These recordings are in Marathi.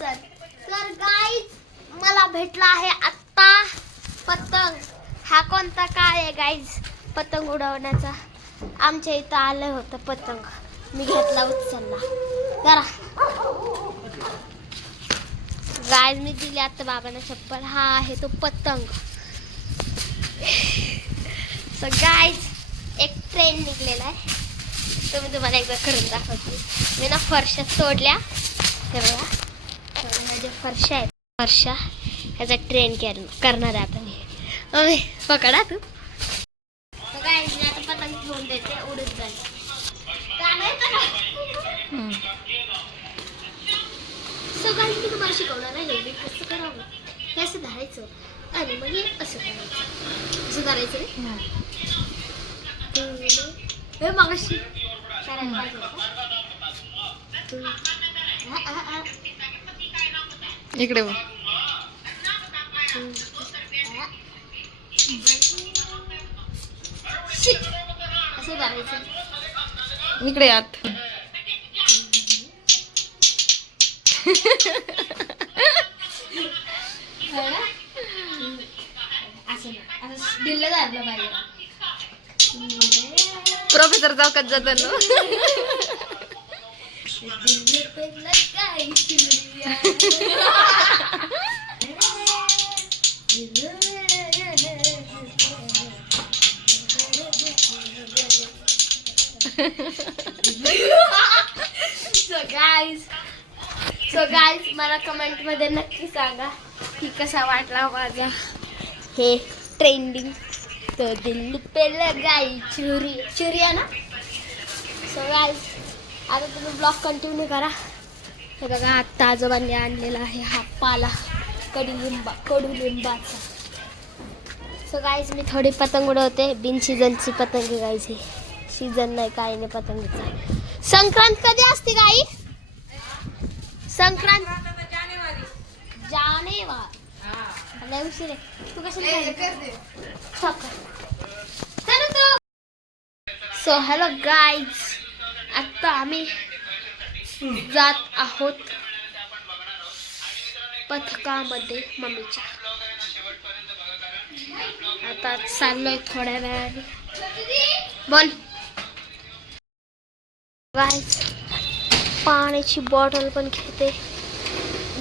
सगळेच तर गाईज मला भेटला आहे आत्ता पतंग. हा कोणता काळ आहे गाईज पतंग उडवण्याचा. आमच्या इथं आलं होतं पतंग. मी घेतला उचलला. जरा. गाईज मी दिली आता बाबांना चप्पल. हा आहे तो पतंग. सो गाईज एक ट्रेन निघलेला आहे. तर मी तुम्हाला एकदा करून दाखवते. मी ना फरशा सोडल्या हे बघा. फरशा आहेत. फरशा ह्याचा ट्रेन केर करणार आहे आता मी. अरे, पकडा तू. काय आता पतंग घेऊन देते उडत जाईल. मी तुम्हाला शिकवणार आहे हे कसं करावं? हे असं धरायचं. आणि मग हे असं करायचं. असं धरायचं रे. हे करायला पाहिजे. इकडे इकडे आत. प्रोफेसर चौकात जाताना सो गाईज सो गाईज मला कमेंटमध्ये नक्की सांगा की कसा वाटला माझा हे ट्रेंडिंग तो दिल्ली पेला गाई चुरी. चुरी आहे ना? सो गाईज आता तुम्ही ब्लॉग कंटिन्यू करा. हे बघा आत्ता आजोबांनी आणलेला आहे हा पाला कडुलिंबा कडुलिंबाचा. सो गाईज मी थोडी पतंग उडवते. बिन सीझनची पतंग गायची सीझन नाही काही नाही पतंगीचा संक्रांत कधी असते गाई? संक्रांत जानेवार. लय उशीर आहे. तू कशाला सो हॅलो गाईज आत्ता आम्ही जात आहोत पथकामध्ये मम्मीच्या. आता चाललोय थोड्या वेळाने. बोल. गाईज पाण्याची बॉटल पण घेते.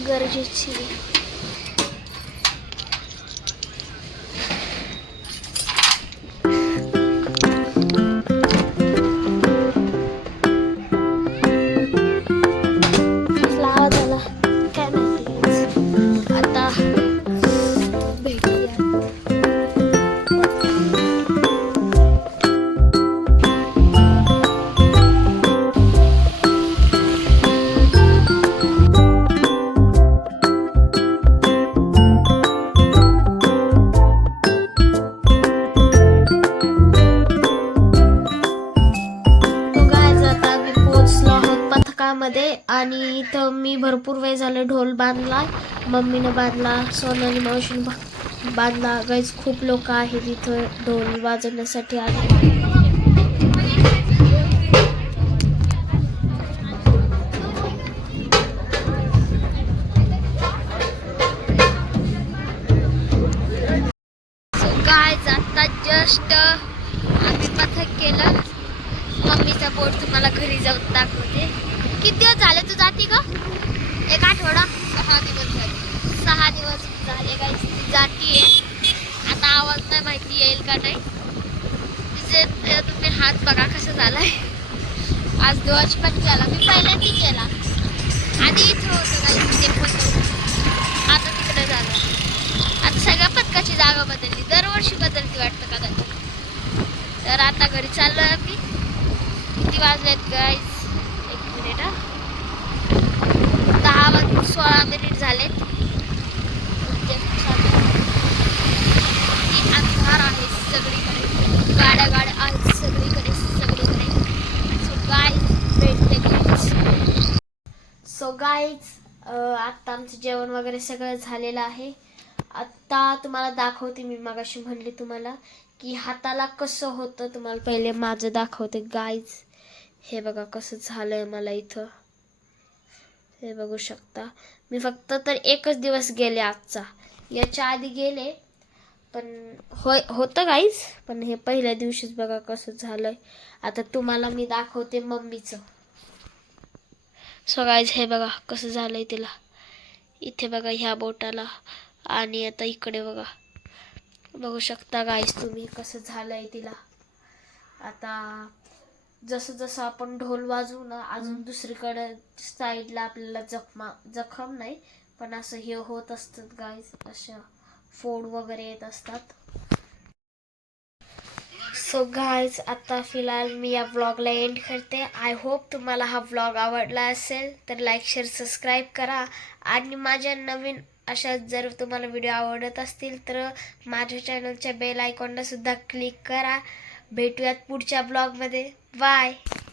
गरजेची मध्ये. आणि इथं मी भरपूर वेळ झालं ढोल बांधला मम्मीनं बांधला सोनाली मावशीनं बांधला गाईज खूप लोक आहेत इथं ढोल वाजवण्यासाठी आले. आता जस्ट आम्ही पथक केलं. मम्मीचा बोर्ड तुम्हाला घरी जाऊन दाखवते. किती दिवस झाले तू जाती ग? एक आठवडा? सहा दिवस झाले. सहा दिवस झाले काय ती जातीये. आता आवाज नाही माहिती येईल का नाही. तिचे तुम्ही हात बघा कसा झालाय. आज ध्वज पण केला. मी पहिल्यांदा केला आधी इथं होतं काही तिथे पण आता तिकडे झालं आता सगळ्या पथकाची जागा बदलली. दरवर्षी बदलती वाटतं कदाचित तर आता घरी चाललोय मी किती वाजलेत गाईज मिनिट. हा दहा वाजून सोळा मिनिट झालेत. अंधार आहे सगळीकडे. गाड्या गाड्या आहेत सगळीकडे सगळीकडे. सो गाईज भेटते गाईज सो गाईज आत्ता आमचं जेवण वगैरे सगळं झालेलं आहे. आत्ता तुम्हाला दाखवते मी मागाशी म्हणले तुम्हाला की हाताला कसं होतं तुम्हाला पहिले माझं दाखवते गाईज हे बघा कसं झालंय मला इथं. हे बघू शकता. मी फक्त तर एकच दिवस गेले आजचा. याच्या आधी गेले पण होय होतं काहीच पण हे पहिल्या दिवशीच बघा कसं झालंय. आता तुम्हाला मी दाखवते मम्मीचं. सो गाईज हे बघा कसं झालंय तिला. इथे बघा ह्या बोटाला आणि आता इकडे बघा. बघू शकता गाईज तुम्ही कसं झालंय तिला. आता जसं जसं आपण ढोल वाजवू ना अजून दुसरीकडे साईडला आपल्याला जखमा जखम नाही पण असं हे होत असतात गाईज अशा फोड वगैरे येत असतात. सो गाईज आता फिलहाल मी या व्लॉगला एंड करते. आय होप तुम्हाला हा व्लॉग आवडला असेल तर लाईक शेअर सबस्क्राईब करा. आणि माझ्या नवीन अशा जर तुम्हाला व्हिडिओ आवडत असतील तर माझ्या चॅनलच्या बेल आयकॉनला सुद्धा क्लिक करा. भेटूयात पुढच्या ब्लॉगमध्ये Bye.